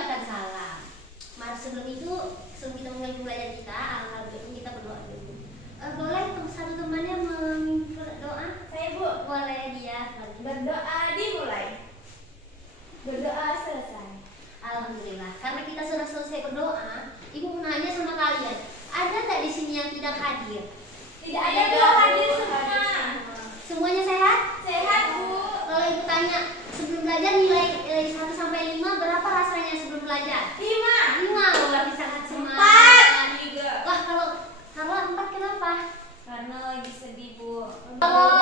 mengucapkan salam. Mari sebelum kita mulai pembelajaran kita, alhamdulillah kita berdoa dulu. Boleh satu temannya memimpin doa? Saya Bu. Boleh dia. Berdoa dimulai. Berdoa selesai. Alhamdulillah. Karena kita sudah selesai berdoa, Ibu mau nanya sama kalian, ada tak di sini yang tidak hadir? Tidak ada Bu, hadir semua. Semuanya sehat? Sehat Bu. Kalau Ibu tanya sebelum belajar nilai 1 sampai 5 berapa rasanya sebelum belajar? 5. 5, berarti sangat semangat. 4. Wah, kalau 4 kenapa? Karena lagi sedih Bu. Kalau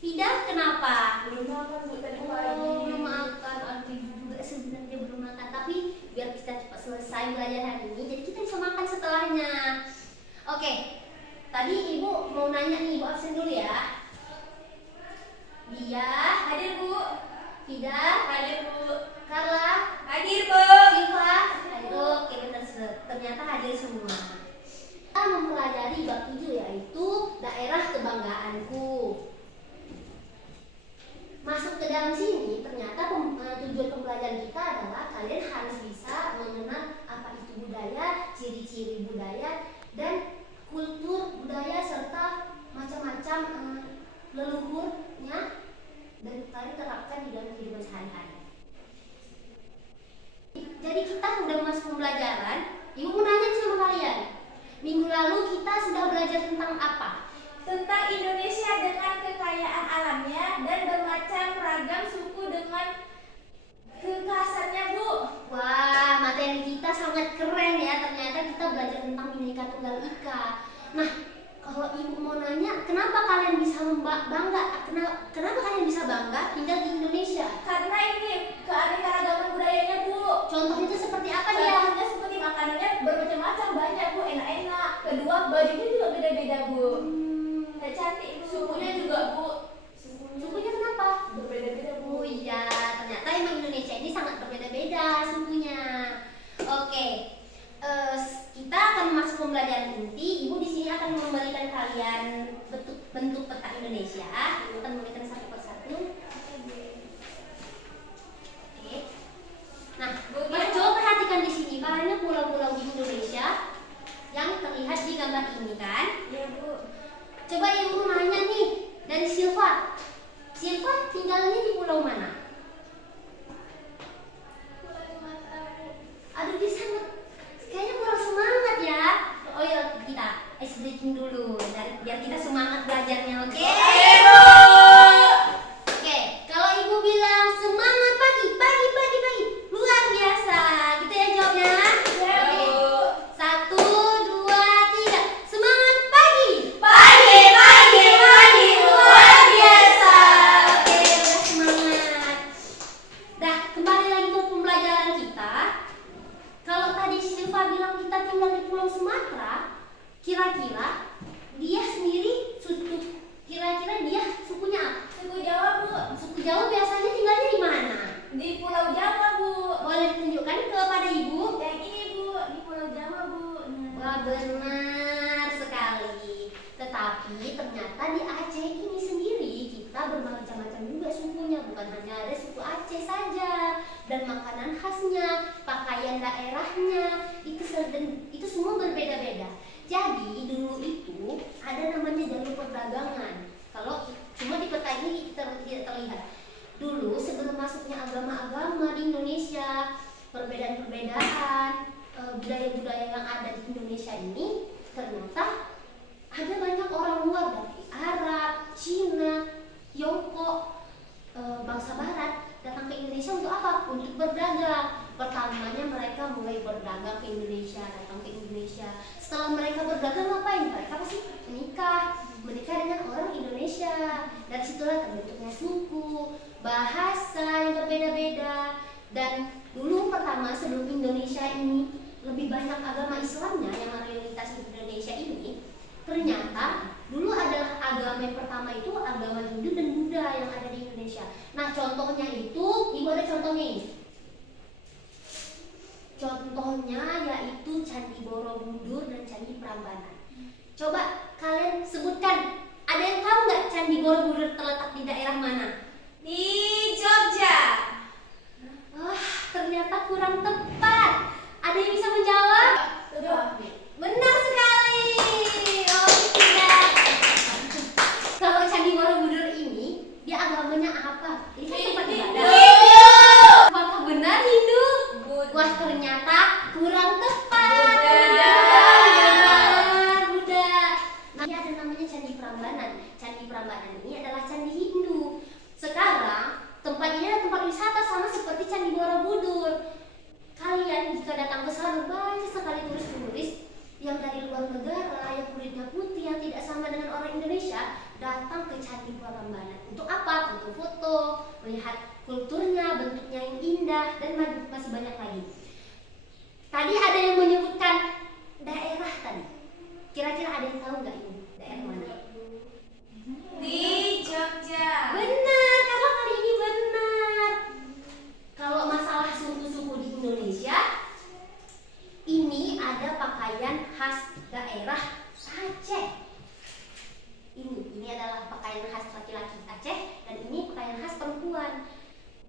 Fida kenapa? Belum makan Bu tadi Oh, pagi. belum makan. Aduh, Ibu juga sebenarnya belum makan. Tapi biar kita cepat selesai belajar hari ini, jadi kita bisa makan setelahnya. Oke, tadi Ibu mau nanya nih, Ibu absen dulu ya. Dia Hadir Bu. Fida, Hadir Bu. Carla, Hadir Bu. Siva, oke benar, ternyata hadir semua. Kita mempelajari bab 7 yaitu daerah kebanggaanku. Masuk ke dalam sini, ternyata tujuan pembelajaran kita adalah kalian harus bisa mengenal apa itu budaya, ciri-ciri budaya, dan kultur budaya serta macam-macam leluhurnya, dan kalian terapkan di dalam kehidupan sehari-hari. Jadi kita udah masuk pembelajaran. Ibu mau nanya nih sama kalian, minggu lalu kita sudah belajar tentang apa? Tentang Indonesia dengan kekayaan alamnya dan bermacam ragam suku dengan kekhasannya Bu. Wah, materi kita sangat keren ya. Ternyata kita belajar tentang Bhinneka Tunggal Ika. Nah, kalau Ibu mau nanya, kenapa kalian bisa bangga? Kenapa kalian bisa bangga tinggal di Indonesia? Karena ini keanekaragaman budayanya Bu. Contohnya itu seperti apa dia? Contohnya seperti makanannya bermacam-macam, banyak Bu, enak-enak. Kedua, bajunya juga beda-beda Bu. Kayak cantik Bu. Sukunya juga Bu. Sukunya kenapa? Berbeda-beda Bu. Oh iya, ternyata emang Indonesia ini sangat berbeda-beda sukunya. Oke, kita akan masuk pembelajaran inti. Ibu di sini akan memberikan kalian bentuk peta Indonesia. Ibu akan memberikan satu persatu. Oke. Nah, coba perhatikan di sini. Banyak pulau-pulau di Indonesia yang terlihat di gambar ini kan? Iya Bu. Coba Ibu nanya nih dari Silva. Silva tinggalnya di pulau mana? Aduh, dia sangat kayaknya kurang semangat ya. Oh ya, kita ice breaking dulu biar kita semangat belajarnya, oke? Oke, kalau Ibu bilang semangat pagi, luar biasa. Gitu ya jawabnya. Iya Bu. 1, 2, 3. Semangat pagi. Pagi, luar biasa. Oke, udah semangat. Dah, kembali lagi ke pembelajaran kita. Kalau tadi Silva bilang kita tinggal di Pulau Sumatera, kira-kira dia sendiri kira-kira dia sukunya apa? Suku Jawa Bu. Suku Jawa biasanya tinggalnya di mana? Di Pulau Jawa Bu. Boleh ditunjukkan kepada Ibu? Yang ini Bu, di Pulau Jawa Bu. Wah, benar sekali. Tetapi ternyata di Aceh ini sendiri kita bermacam-macam juga sukunya, bukan hanya ada suku Aceh saja. Dan makanan khasnya, pakaian daerahnya, itu semua berbeda-beda. Jadi dulu itu ada namanya jalur perdagangan. Kalau cuma di peta ini tidak terlihat. Dulu sebelum masuknya agama-agama di Indonesia, perbedaan-perbedaan budaya-budaya yang ada di Indonesia ini, ternyata ada banyak orang luar dari Arab, Cina, Tiongkok, bangsa Barat datang ke Indonesia untuk apa? Untuk berdagang. Pertamanya mereka mulai berdagang ke Indonesia, datang ke Indonesia. Setelah mereka berdagang ngapain? Mereka pasti menikah dengan orang Indonesia. Dari situlah terbentuknya suku, bahasa yang berbeda-beda. Dan dulu pertama sebelum Indonesia ini lebih banyak agama Islamnya yang mayoritas di Indonesia ini, ternyata dulu adalah agama yang pertama itu agama Hindu dan Buddha yang ada di Indonesia. Nah, contohnya itu, Ibu ada contohnya ini. Contohnya yaitu Candi Borobudur dan Candi Prambanan. Coba kalian sebutkan, ada yang tahu nggak Candi Borobudur terletak di daerah mana? Di Jogja. Wah, ternyata kurang tepat. Ada yang bisa menjawab? Benar sekali. Oh tidak. Kalau Candi Borobudur ini, dia agamanya apa? Ini kan tempat ibadah. Apakah benar Hindu? Wah ternyata kurang tepat. Buddha. Nah, ini ada namanya Candi Prambanan. Candi Prambanan ini adalah candi Hindu. Sekarang tempat ini adalah tempat wisata sama seperti Candi Borobudur. Kalian jika datang ke sana banyak sekali turis-turis yang dari luar negara, yang kulitnya putih, yang tidak sama dengan orang Indonesia, datang ke Candi Prambanan. Untuk apa? Untuk foto, melihat kulturnya, bentuknya yang indah, dan masih banyak lagi. Tadi ada yang menyebutkan daerah tadi. Kira-kira ada yang tahu nggak ini daerah mana? Di Jogja. Benar, karena kali ini benar. Kalau masalah suku-suku di Indonesia, ini ada pakaian khas daerah Aceh. Ini adalah pakaian khas laki-laki Aceh dan ini pakaian khas perempuan.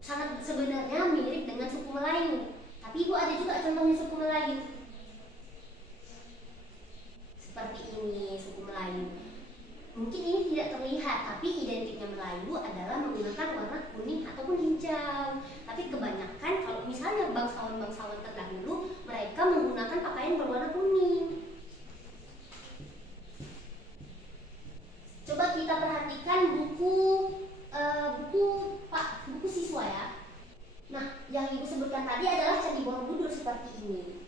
Sangat sebenarnya mirip dengan suku Melayu. Tapi Ibu ada juga contohnya suku Melayu. Seperti ini suku Melayu. Mungkin ini tidak terlihat, tapi identiknya Melayu adalah menggunakan warna kuning ataupun hijau. Tapi kebanyakan kalau misalnya bangsawan-bangsawan terdahulu, mereka menggunakan pakaian berwarna kuning. Coba kita perhatikan buku siswa ya. Nah, yang Ibu sebutkan tadi adalah Candi Borobudur seperti ini.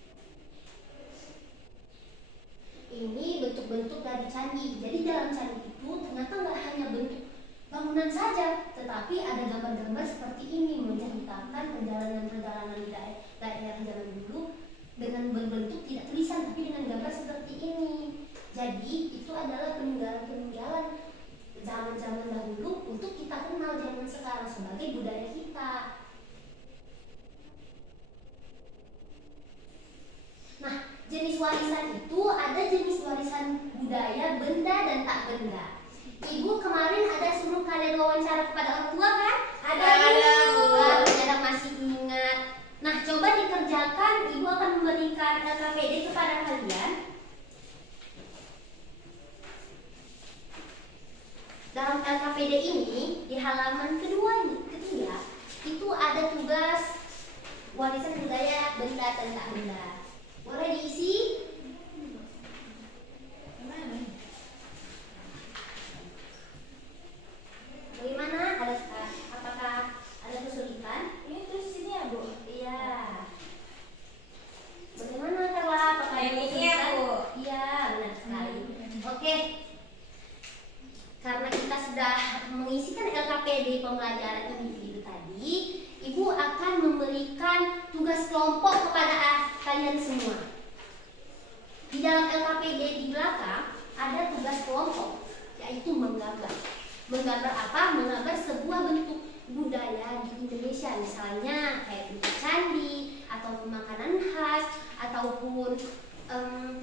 Ini bentuk-bentuk dari candi. Jadi dalam candi itu ternyata nggak hanya bentuk bangunan saja, tetapi ada gambar-gambar seperti ini menceritakan perjalanan-perjalanan di daerah zaman dulu dengan berbentuk tidak tulisan tapi dengan gambar seperti ini. Jadi itu adalah peninggalan-peninggalan zaman-zaman dahulu untuk kita kenal zaman sekarang sebagai budaya kita. Nah, jenis warisan itu ada jenis warisan budaya benda dan tak benda. Ibu kemarin ada suruh kalian wawancara kepada orang tua kan? Ada. Wah, ternyata masih ingat. Nah, coba dikerjakan. Ibu akan memberikan LKPD kepada kalian. Dalam LKPD ini di halaman ketiga itu ada tugas warisan budaya benda dan tak benda. Boleh diisi? Bagaimana? Apakah ada kesulitan? Ini terus sini ya, Bu? Iya. Bagaimana Carla? Apakah ada Ini kesulitan? ya, Bu. Iya, benar sekali. Oke. Karena kita sudah mengisikan LKPD pembelajaran individu tadi, Ibu akan memberikan tugas kelompok kepada kalian semua. Di dalam LKPD di belakang ada tugas kelompok, yaitu menggambar. Menggambar apa? Menggambar sebuah bentuk budaya di Indonesia, misalnya kayak bentuk candi, ataupun makanan khas, ataupun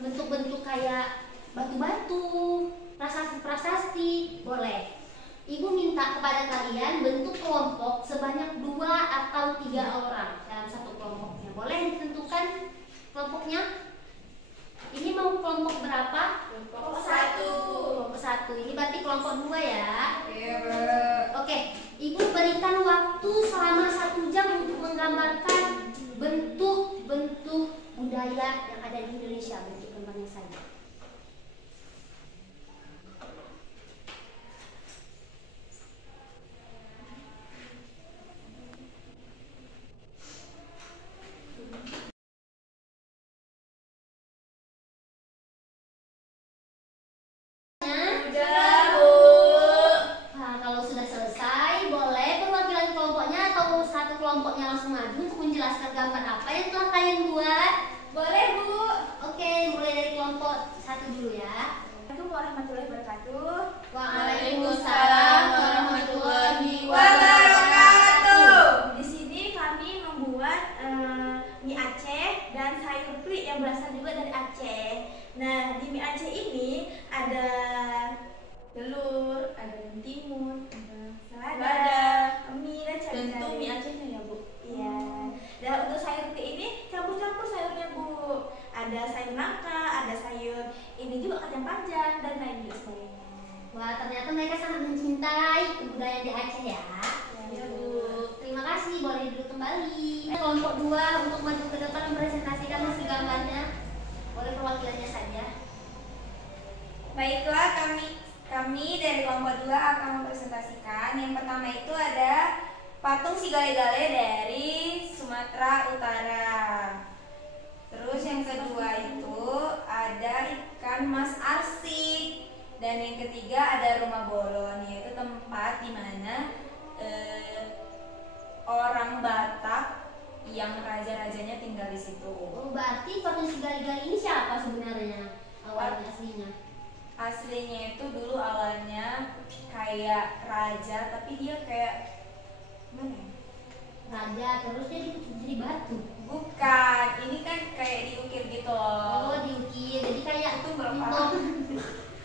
bentuk-bentuk kayak batu-batu, prasasti-prasasti, boleh. Ibu minta kepada kalian bentuk kelompok sebanyak 2 atau 3 orang dalam satu kelompoknya. Boleh ditentukan kelompoknya? Ini mau kelompok berapa? Kelompok 1. Kelompok 1. Ini berarti kelompok 2 ya. Iya. Oke, Ibu berikan waktu selama 1 jam untuk menggambarkan bentuk-bentuk budaya yang ada di Indonesia, bentuk gambarnya saja. Kelompoknya langsung maju untuk menjelaskan gambar apa yang telah kalian buat. Boleh, Bu. Oke, mulai dari kelompok 1 dulu ya. Assalamualaikum warahmatullahi wabarakatuh. Waalaikumsalam warahmatullahi wabarakatuh. Di sini kami membuat mie Aceh dan sayur plik yang berasal juga dari Aceh. Nah, di mie Aceh ini ada telur, ada timun, ada selada, mie dan cabai. Tentu mie Acehnya ya, Bu. Iya. Dan untuk kelompok 2 untuk maju ke depan mempresentasikan hasil gambarnya. Boleh perwakilannya saja. Baiklah, kami dari kelompok 2 akan mempresentasikan. Yang pertama itu ada patung si gale-gale dari Sumatera Utara. Terus yang kedua itu ada ikan mas arsik. Dan yang ketiga ada rumah bolon, yaitu tempat di mana orang Batak yang raja-rajanya tinggal di situ. Oh, berarti patung si gale-gale ini siapa sebenarnya awalnya aslinya? Aslinya itu dulu awalnya kayak raja, tapi dia kayak gimana ya? Raja, terus dia jadi batu. Bukan, ini kan kayak diukir gitu loh. Oh, diukir, jadi kayak Itu berapa?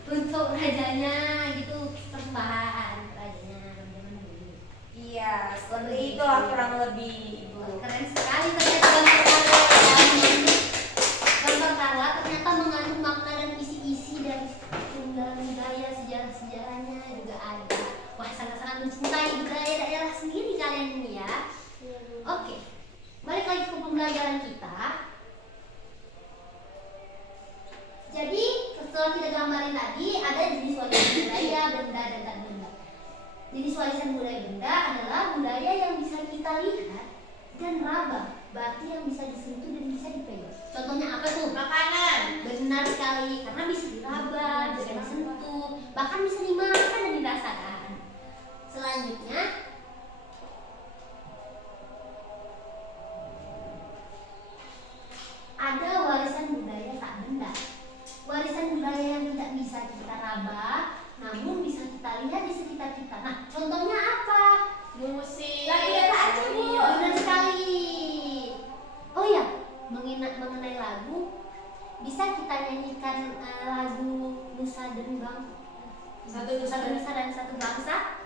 untuk rajanya gitu, persembahan rajanya zaman dulu. Iya, seperti itulah kurang lebih. Keren sekali ternyata gambar kalian. Gambar Carla ternyata mengandung makna dan isi-isi dari tunggal budaya, sejarah-sejarahnya juga ada. Wah, sangat-sangat mencintai budaya daerah sendiri kalian ini ya. Oke, balik lagi ke pembelajaran kita. Jadi setelah kita gambarin tadi ada jenis warisan budaya, benda dan tak benda. Jenis warisan budaya benda adalah budaya yang bisa kita lihat dan raba, berarti yang bisa disentuh dan bisa dipegang. Contohnya apa tuh? Makanan. Benar sekali, karena bisa diraba, bisa disentuh, bahkan bisa dimakan dan dirasakan. Selanjutnya ada warisan budaya tak benda. Warisan budaya yang tidak bisa kita raba, namun bisa kita lihat di sekitar kita. Nah, contohnya apa? Musik. Lagu daerah Aceh, Bu. Benar sekali. Oh ya, mengenai lagu, bisa kita nyanyikan lagu Nusa dan Bangsa. Satu Nusa dan satu bangsa.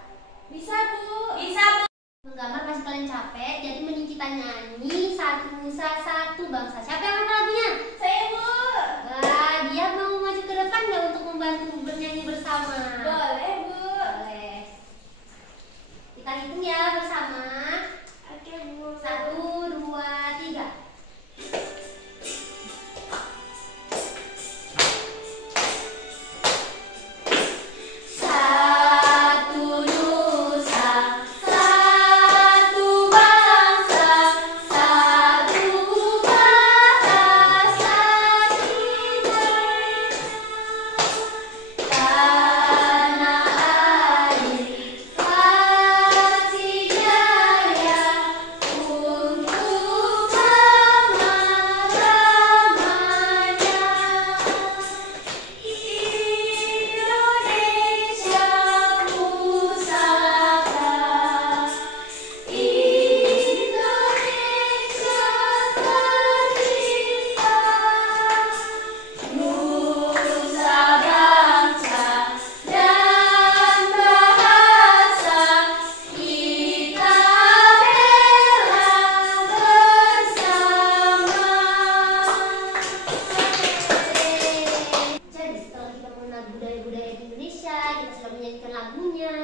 Bisa, Bu. Bisa, Bu. Menggambar pasti kalian capek, jadi mending kita nyanyi satu Nusa satu bangsa. Siapa yang hafal lagunya? Saya, Bu. Wah, dia mau maju ke depan nggak untuk membantu bernyanyi bersama? Boleh, Bu. Boleh. Kita hitung ya bersama. Oke, Bu. 1, 2, 3. Satu Nusa, satu bangsa, satu bahasa kita. Tanah air kasih jaya untuk selama-lamanya. Indonesia pusaka, Indonesia tercinta, Nusa bangsa dan bahasa kita bela bersama. Jadi setelah kita mengenal budaya-budaya di Indonesia, kita sudah menyanyikan lagunya.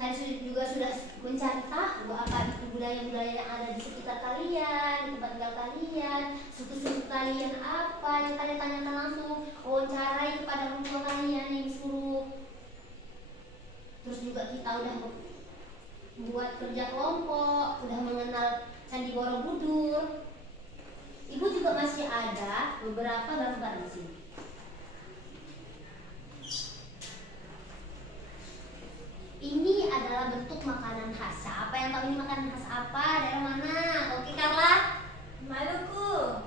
Kalian juga sudah mencari tahu apa itu budaya-budaya yang ada di sekitar kalian, di tempat tinggal kalian, suku-suku kalian apa yang kalian tanyakan langsung, wawancarai kepada orang tua kalian yang disuruh. Terus juga kita udah membuat kerja kelompok, udah mengenal Candi Borobudur. Ibu juga masih ada beberapa gambar di sini. Ini adalah bentuk makanan khas. Siapa yang tahu ini makanan khas apa? Daerah mana? Oke, Carla. Maluku.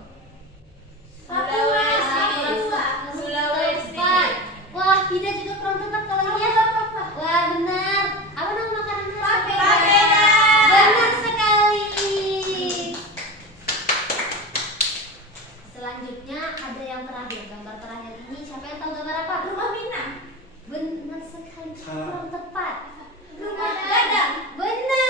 Papua. Sulawesi. Tepat. Wah, Fida juga kurang tepat kalau ya. Wah, benar. Apa nama makanan khas? Papeda. Benar sekali. Selanjutnya ada yang terakhir, gambar terakhir ini siapa yang tahu gambar apa? Rumah Minang. Benar sekali, kurang tepat. Rumah Gadang. Benar.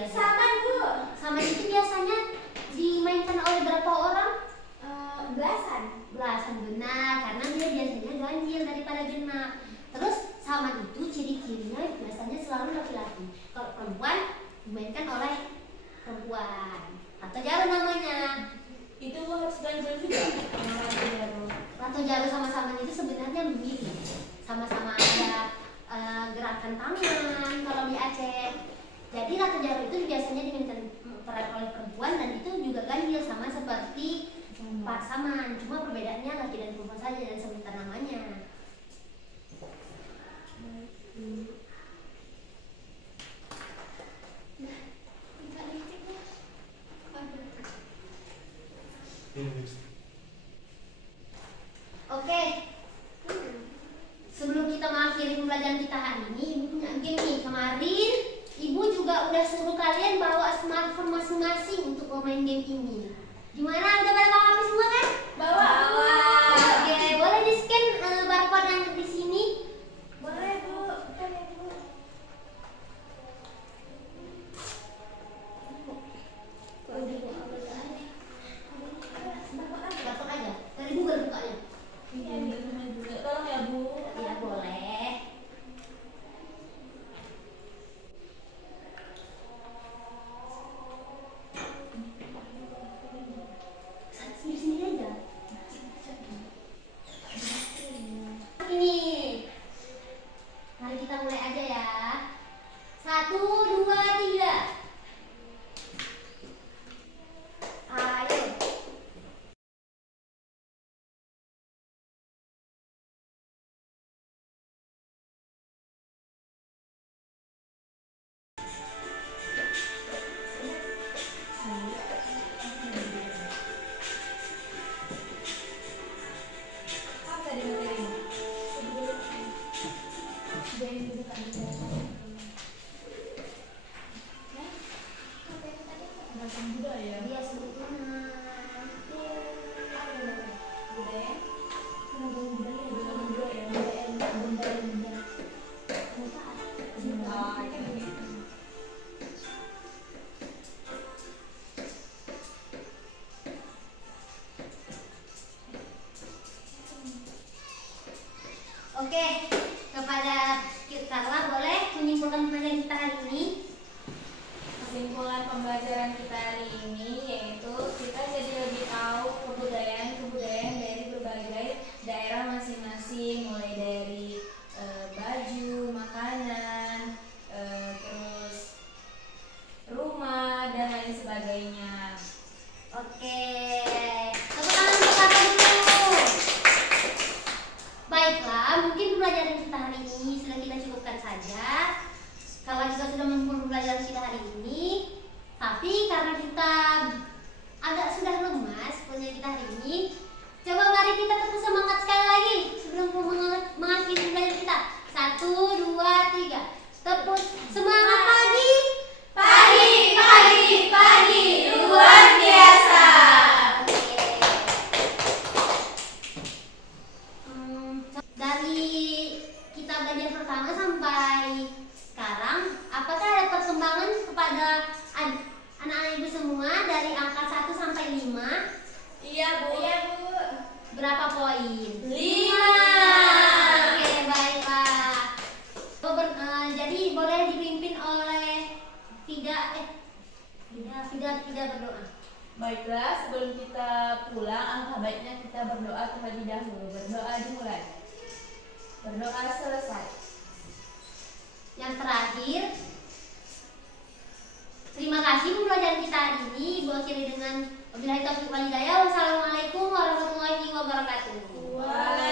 ganjil? Saman, Bu. Saman itu biasanya dimainkan oleh berapa orang? Belasan. Belasan, benar, karena dia biasanya ganjil daripada genap. Terus saman itu ciri-cirinya biasanya selalu laki-laki. Kalau perempuan dimainkan oleh perempuan. Atau jaru namanya. Itu harus ganjil juga. Rato jaru sama saman itu sebenarnya mirip. Sama-sama ada gerakan tangan kalau di Aceh. Jadi rato jaru itu biasanya dimainkan peran oleh perempuan dan itu juga ganjil sama seperti Pak Saman. Cuma perbedaannya laki dan perempuan saja dan sebentar namanya. Oke. Sebelum kita mengakhiri pembelajaran kita hari ini, Ibu punya game nih. Kemarin Ibu juga udah suruh kalian bawa smartphone masing-masing untuk bermain game ini. Gimana? Udah pada bawa HP semua kan? Bawa. Oke, boleh di-scan barcode yang di sini? Boleh, Bu. Boleh, Bu. Barcode aja. Dari Google bukanya. Iya, di rumah juga. Tolong ya, Bu. Ya, boleh. Sini aja. Ini. Mari kita mulai aja ya. 1, 2, 3. Ayo. Apa tadi materinya? Bahasa budaya. Dia sebutnya Budaya. Oh, kayak gitu. Oke, kepada Carla boleh menyimpulkan pembelajaran kita hari ini? Kesimpulan pembelajaran kita hari ini yaitu kita jadi lebih tahu kebudayaan dari berbagai daerah masing-masing, mulai dari baju, makanan, terus rumah dan lain sebagainya. Oke, tepuk tangan untuk kakak dulu. Baiklah, mungkin pembelajaran kita hari ini sudah kita cukupkan saja. Kakak juga sudah menyimpulkan pembelajaran kita hari ini. Tapi karena kita agak sudah lemas punya kita hari ini, coba mari kita tepuk semangat sekali lagi sebelum mengakhiri pembelajaran kita. 1, 2, 3. Tepuk semangat pagi. Pagi, luar biasa. Dari kita belajar pertama sampai sekarang, apakah ada perkembangan kepada anak-anak ibu semua dari angka 1 sampai 5? Iya, Bu. Berapa poin? 5. Oke, baiklah. Jadi boleh dipimpin oleh Fida berdoa. Baiklah, sebelum kita pulang, alangkah baiknya kita berdoa terlebih dahulu. Berdoa dimulai. Berdoa selesai. Yang terakhir, terima kasih pembelajaran kita hari ini. Ibu akhiri dengan wabillahi taufiq wal hidayah. Wassalamualaikum warahmatullahi wabarakatuh. Waalaikumsalam.